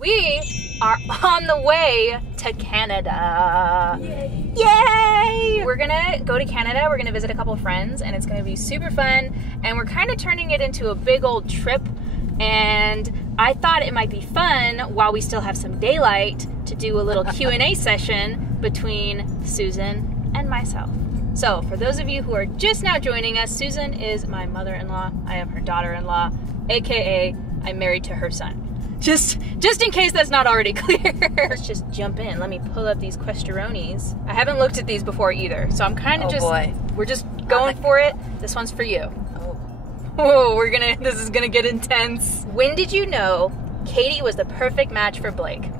We are on the way to Canada. Yay! Yay! We're gonna go to Canada, we're gonna visit a couple friends, and it's gonna be super fun, and we're kind of turning it into a big old trip, and I thought it might be fun, while we still have some daylight, to do a little Q&A session between Susan and myself. So, for those of you who are just now joining us, Susan is my mother-in-law, I am her daughter-in-law, aka I'm married to her son. Just in case that's not already clear. Let's just jump in. Let me pull up these questionronis. I haven't looked at these before either, so I'm kind of we're just going for it. This one's for you. Oh, this is gonna get intense. When did you know Caty was the perfect match for Blake?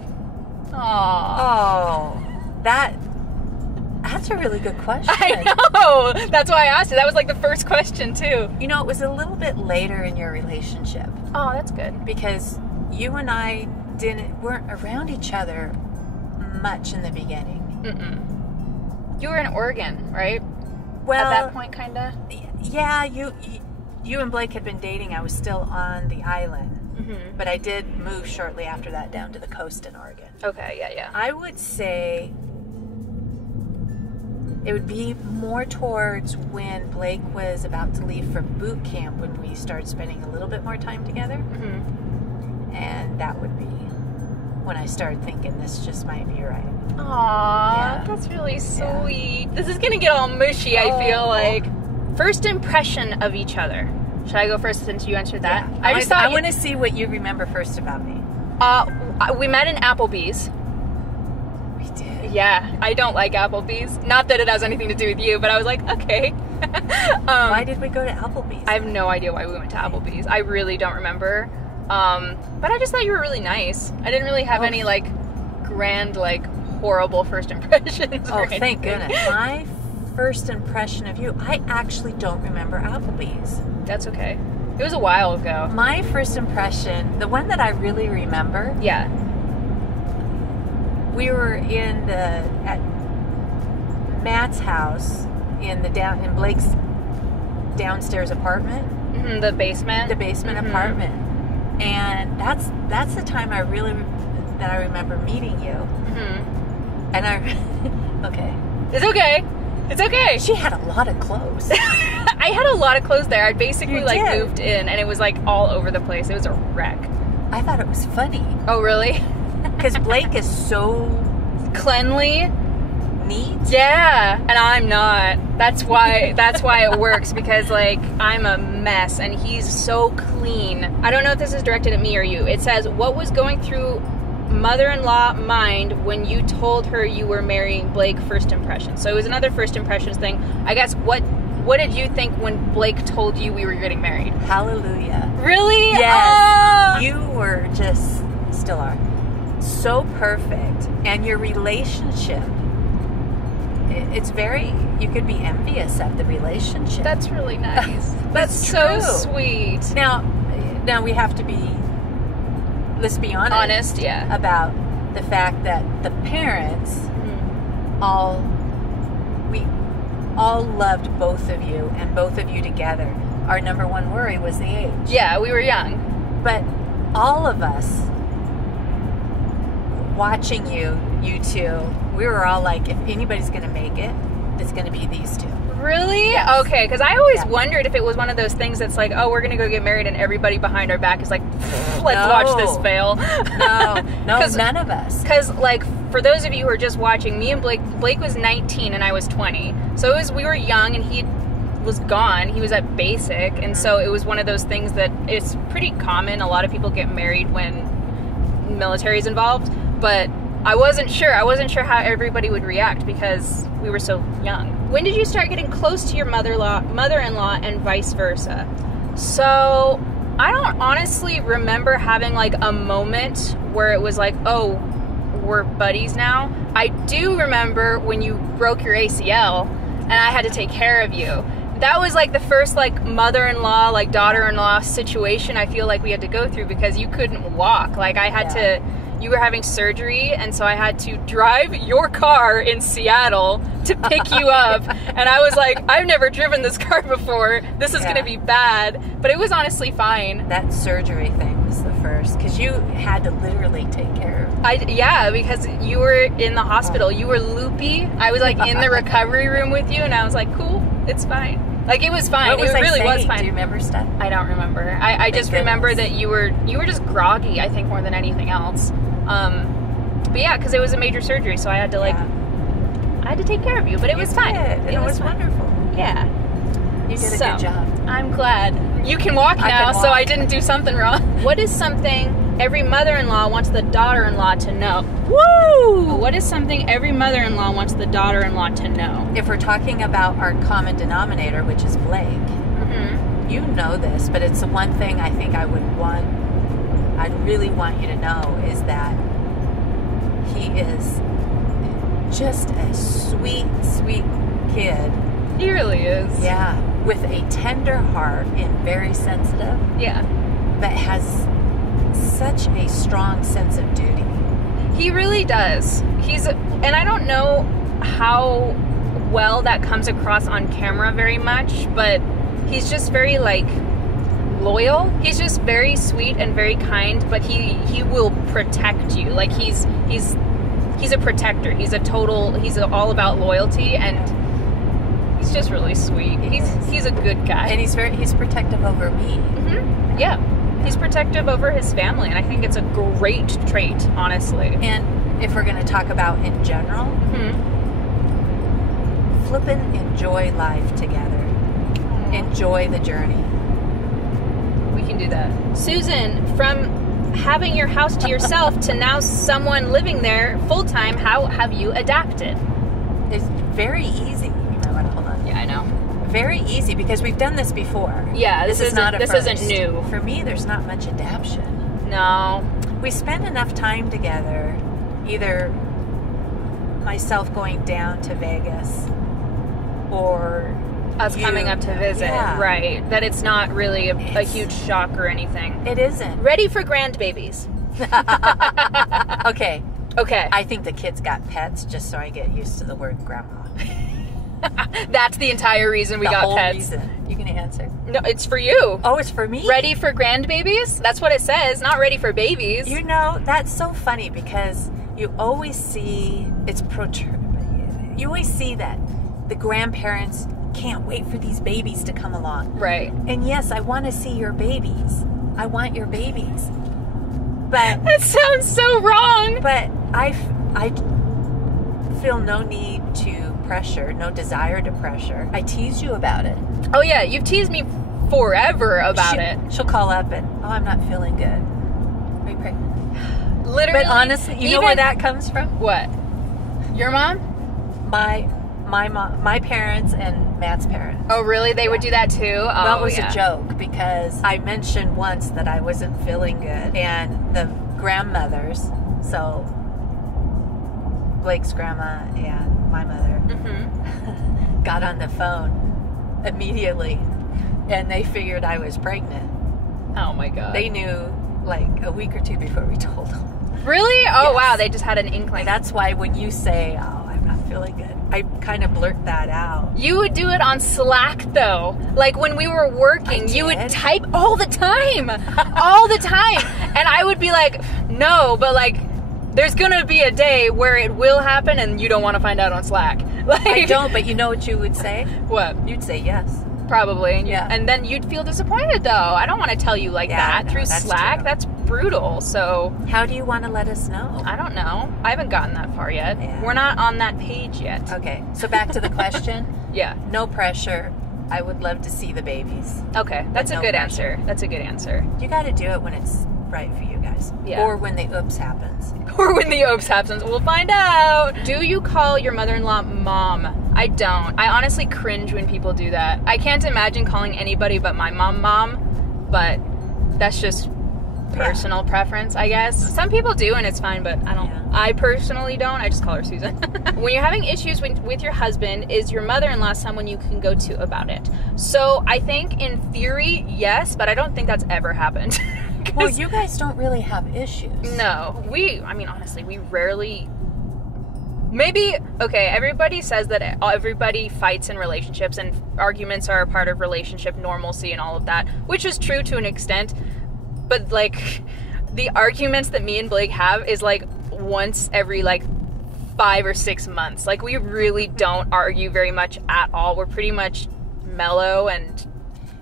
Oh, that's a really good question. I know. That's why I asked it. That was like the first question too. You know, it was a little bit later in your relationship. Oh, that's good. Because you and I weren't around each other much in the beginning. You were in Oregon, right? Well, at that point, kinda. Yeah, you and Blake had been dating. I was still on the island, but I did move shortly after that down to the coast in Oregon. Okay, yeah. I would say it would be more towards when Blake was about to leave for boot camp, when we started spending a little bit more time together. And that would be when I started thinking this just might be right. Aww, that's really sweet. Yeah. This is gonna get all mushy, I feel like. First impression of each other. Should I go first since you answered that? Yeah. I want to see what you remember first about me. We met in Applebee's. We did? Yeah, I don't like Applebee's. Not that it has anything to do with you, but I was like, okay. Why did we go to Applebee's? I have no idea why we went to Applebee's. I really don't remember. But I just thought you were really nice. I didn't really have any, like, grand, like, horrible first impressions. Oh, thank goodness. My first impression of you, I actually don't remember Applebee's. That's okay. It was a while ago. My first impression, the one that I really remember. Yeah. We were at Matt's house in Blake's downstairs apartment. The basement. The basement apartment. And that's the time I remember meeting you. And okay. It's okay. It's okay. She had a lot of clothes. I had a lot of clothes there. I basically moved in, and it was like all over the place. It was a wreck. I thought it was funny. Oh, really? Because Blake is so cleanly, neat. Yeah, and I'm not. That's why it works, because like I'm a mess and he's so clean. I don't know if this is directed at me or you. It says, what was going through mother-in-law mind when you told her you were marrying Blake? First impression. So it was another first impressions thing. I guess what did you think when Blake told you we were getting married? Hallelujah. Really? Yes. You were still are so perfect, and your relationship, it's very, you could be envious of the relationship. That's really nice. That's so sweet. Now we have to be, let's be honest, yeah, about the fact that the parents we all loved both of you, and both of you together. Our number one worry was the age. Yeah, we were young. But all of us watching you two, we were all like, if anybody's going to make it, it's going to be these two. Really? Yes. Okay, because I always wondered if it was one of those things that's like, oh, we're going to go get married, and everybody behind our back is like, let's watch this fail. No, none of us. Because, like, for those of you who are just watching, me and Blake was 19 and I was 20. So we were young, and he was gone. He was at basic, and so it was one of those things that it's pretty common. A lot of people get married when military is involved, but I wasn't sure. I wasn't sure how everybody would react because we were so young. When did you start getting close to your mother-in-law and vice versa? So I don't honestly remember having like a moment where it was like, oh, we're buddies now. I do remember when you broke your ACL and I had to take care of you. That was like the first like mother-in-law, like daughter-in-law situation I feel like we had to go through, because you couldn't walk. Like I had to, you were having surgery, and so I had to drive your car in Seattle to pick you up. And I was like, I've never driven this car before. This is gonna be bad. But it was honestly fine. That surgery thing was the first, because you had to literally take care of. Yeah, because you were in the hospital. You were loopy. I was like in the recovery room with you, and I was like, cool, it's fine. Like, it was fine. What was it really saying? was fine. Do you remember stuff? I don't remember. I just remember that you were just groggy, I think, more than anything else. But yeah, because it was a major surgery, so I had to I had to take care of you, but it was fine. It was wonderful. Yeah. You did a good job. I'm glad. You can walk now, so I didn't do something wrong. What is something every mother-in-law wants the daughter-in-law to know? Woo! What is something every mother-in-law wants the daughter-in-law to know? If we're talking about our common denominator, which is Blake, you know this, but it's the one thing I think I'd really want you to know is that he is just a sweet, sweet kid. He really is. Yeah. With a tender heart and very sensitive. Yeah. But has such a strong sense of duty. He really does. And I don't know how well that comes across on camera very much, but he's just very, loyal. He's just very sweet and very kind, but he will protect you. Like, he's a protector. He's all about loyalty, and he's just really sweet. He's a good guy. And he's protective over me. Yeah. He's protective over his family, and I think it's a great trait, honestly. And if we're going to talk about in general, flippin' enjoy life together. Enjoy the journey. We can do that. Susan, from having your house to yourself to now someone living there full-time, how have you adapted? It's very easy. You might want to hold on. Yeah, I know. Very easy, because we've done this before. Yeah, this isn't new. For me, there's not much adaption. No. We spend enough time together, either myself going down to Vegas or us coming up to visit, right? That it's not really a huge shock or anything. It isn't. Ready for grandbabies. Okay. Okay. I think the kids got pets just so I get used to the word grandma. That's the entire reason we got pets. Reason. You gonna answer? No, it's for you. Oh, it's for me? Ready for grandbabies? That's what it says, not ready for babies. You know, that's so funny because you always see you always see that the grandparents can't wait for these babies to come along. Right. And yes, I want to see your babies. I want your babies. But that sounds so wrong. But I feel no need to pressure, no desire to pressure. I tease you about it. Oh yeah, you've teased me forever about it. She'll call up and, I'm not feeling good. Are you pregnant? Literally. But honestly, you know where that comes from? What? Your mom? My mom, my parents and Matt's parents. Oh really? They would do that too? Oh, well, it was a joke because I mentioned once that I wasn't feeling good, and the grandmothers, so Blake's grandma and my mother, got on the phone immediately, and they figured I was pregnant. Oh my god. They knew like a week or two before we told them. Really? Oh yes. Wow, they just had an inkling. That's why when you say, I'm not feeling good, I kind of blurt that out. You would do it on Slack though. Like when we were working, you would type all the time. All the time. And I would be like, no, but like there's gonna be a day where it will happen and you don't want to find out on Slack. Like, I don't, but you know what you would say? What? You'd say yes. Probably. Yeah. And then you'd feel disappointed though. I don't want to tell you that through Slack. True. That's brutal. So how do you want to let us know? I don't know. I haven't gotten that far yet. Yeah. We're not on that page yet. Okay. So back to the question. Yeah. No pressure. I would love to see the babies. Okay. That's a good answer. That's a good answer. You got to do it when it's right for you guys. Yeah. Or when the oops happens. Or when the oops happens. We'll find out. Do you call your mother-in-law mom? I don't. I honestly cringe when people do that. I can't imagine calling anybody but my mom, but that's just personal preference, I guess. Some people do and it's fine, but I don't. Yeah. I personally don't. I just call her Susan. When you're having issues with your husband, is your mother-in-law someone you can go to about it? So I think in theory, yes, but I don't think that's ever happened. Well, you guys don't really have issues. No. Honestly, we rarely... Maybe, okay, everybody says that everybody fights in relationships and arguments are a part of relationship normalcy and all of that, which is true to an extent, but like, the arguments that me and Blake have is like once every like 5 or 6 months. Like, we really don't argue very much at all. We're pretty much mellow and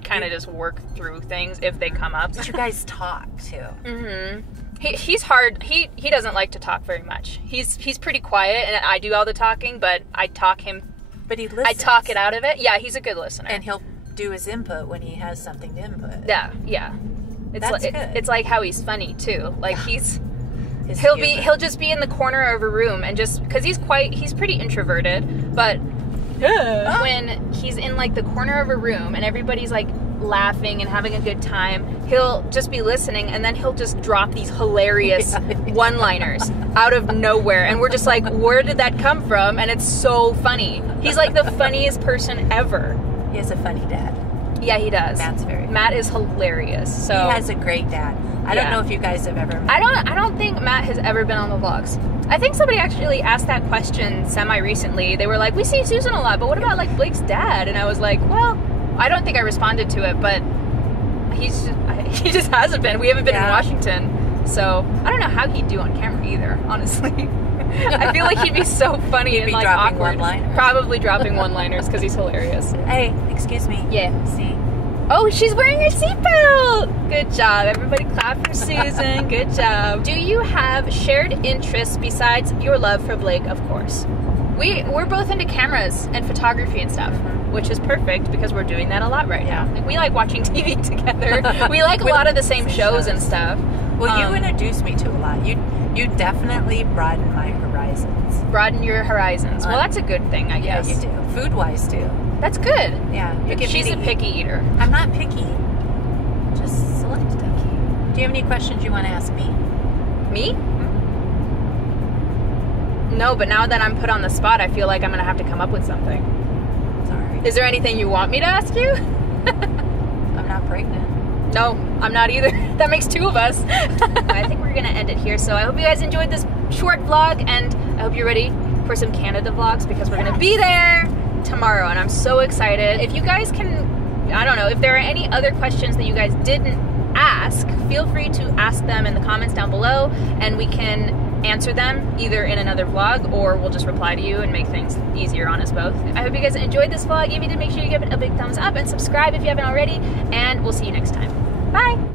kind of just work through things if they come up. But you guys talk too. Mm-hmm. He's hard. He doesn't like to talk very much. He's pretty quiet, and I do all the talking, but I talk him. But he listens. I talk it out of it. Yeah, he's a good listener. And he'll do his input when he has something to input. Yeah. That's good. It's like how he's funny too. Like His he'll humor. he'll just be in the corner of a room and just because he's pretty introverted, but when he's in like the corner of a room and everybody's like laughing and having a good time, he'll just be listening, and then he'll just drop these hilarious one-liners out of nowhere, and we're just like, where did that come from? And it's so funny. He's like the funniest person ever. He has a funny dad. Yeah, he does. Matt is hilarious. So he has a great dad. I don't know if you guys have ever met I don't think Matt has ever been on the vlogs. I think somebody actually asked that question semi-recently. They were like, we see Susan a lot, but what about like Blake's dad? And I was like, well, I don't think I responded to it, but he just hasn't been. We haven't been in Washington, so I don't know how he'd do on camera either, honestly. I feel like he'd be so funny and like awkward. Probably dropping one-liners because he's hilarious. Hey, excuse me. Yeah. See? Oh, she's wearing her seatbelt! Good job. Everybody clap for Susan. Good job. Do you have shared interests besides your love for Blake, of course? We're both into cameras and photography and stuff, which is perfect because we're doing that a lot right now. Like, we like watching TV together. We like a lot of the same shows and stuff. Well, you introduced me to a lot. You definitely broaden my horizons. Broaden your horizons. Well, that's a good thing, I guess. Yeah, you do. Food-wise, too. That's good. Yeah. She's a picky eater. I'm not picky. Just selective. Do you have any questions you want to ask me? Me? No, but now that I'm put on the spot, I feel like I'm going to have to come up with something. Sorry. Is there anything you want me to ask you? I'm not pregnant. No, I'm not either. That makes 2 of us. I think we're going to end it here. So I hope you guys enjoyed this short vlog, and I hope you're ready for some Canada vlogs because we're going to be there tomorrow, and I'm so excited. If you guys can, I don't know, if there are any other questions that you guys didn't ask, feel free to ask them in the comments down below, and we can answer them either in another vlog or we'll just reply to you and make things easier on us both. I hope you guys enjoyed this vlog. If you did, make sure you give it a big thumbs up and subscribe if you haven't already, and we'll see you next time. Bye!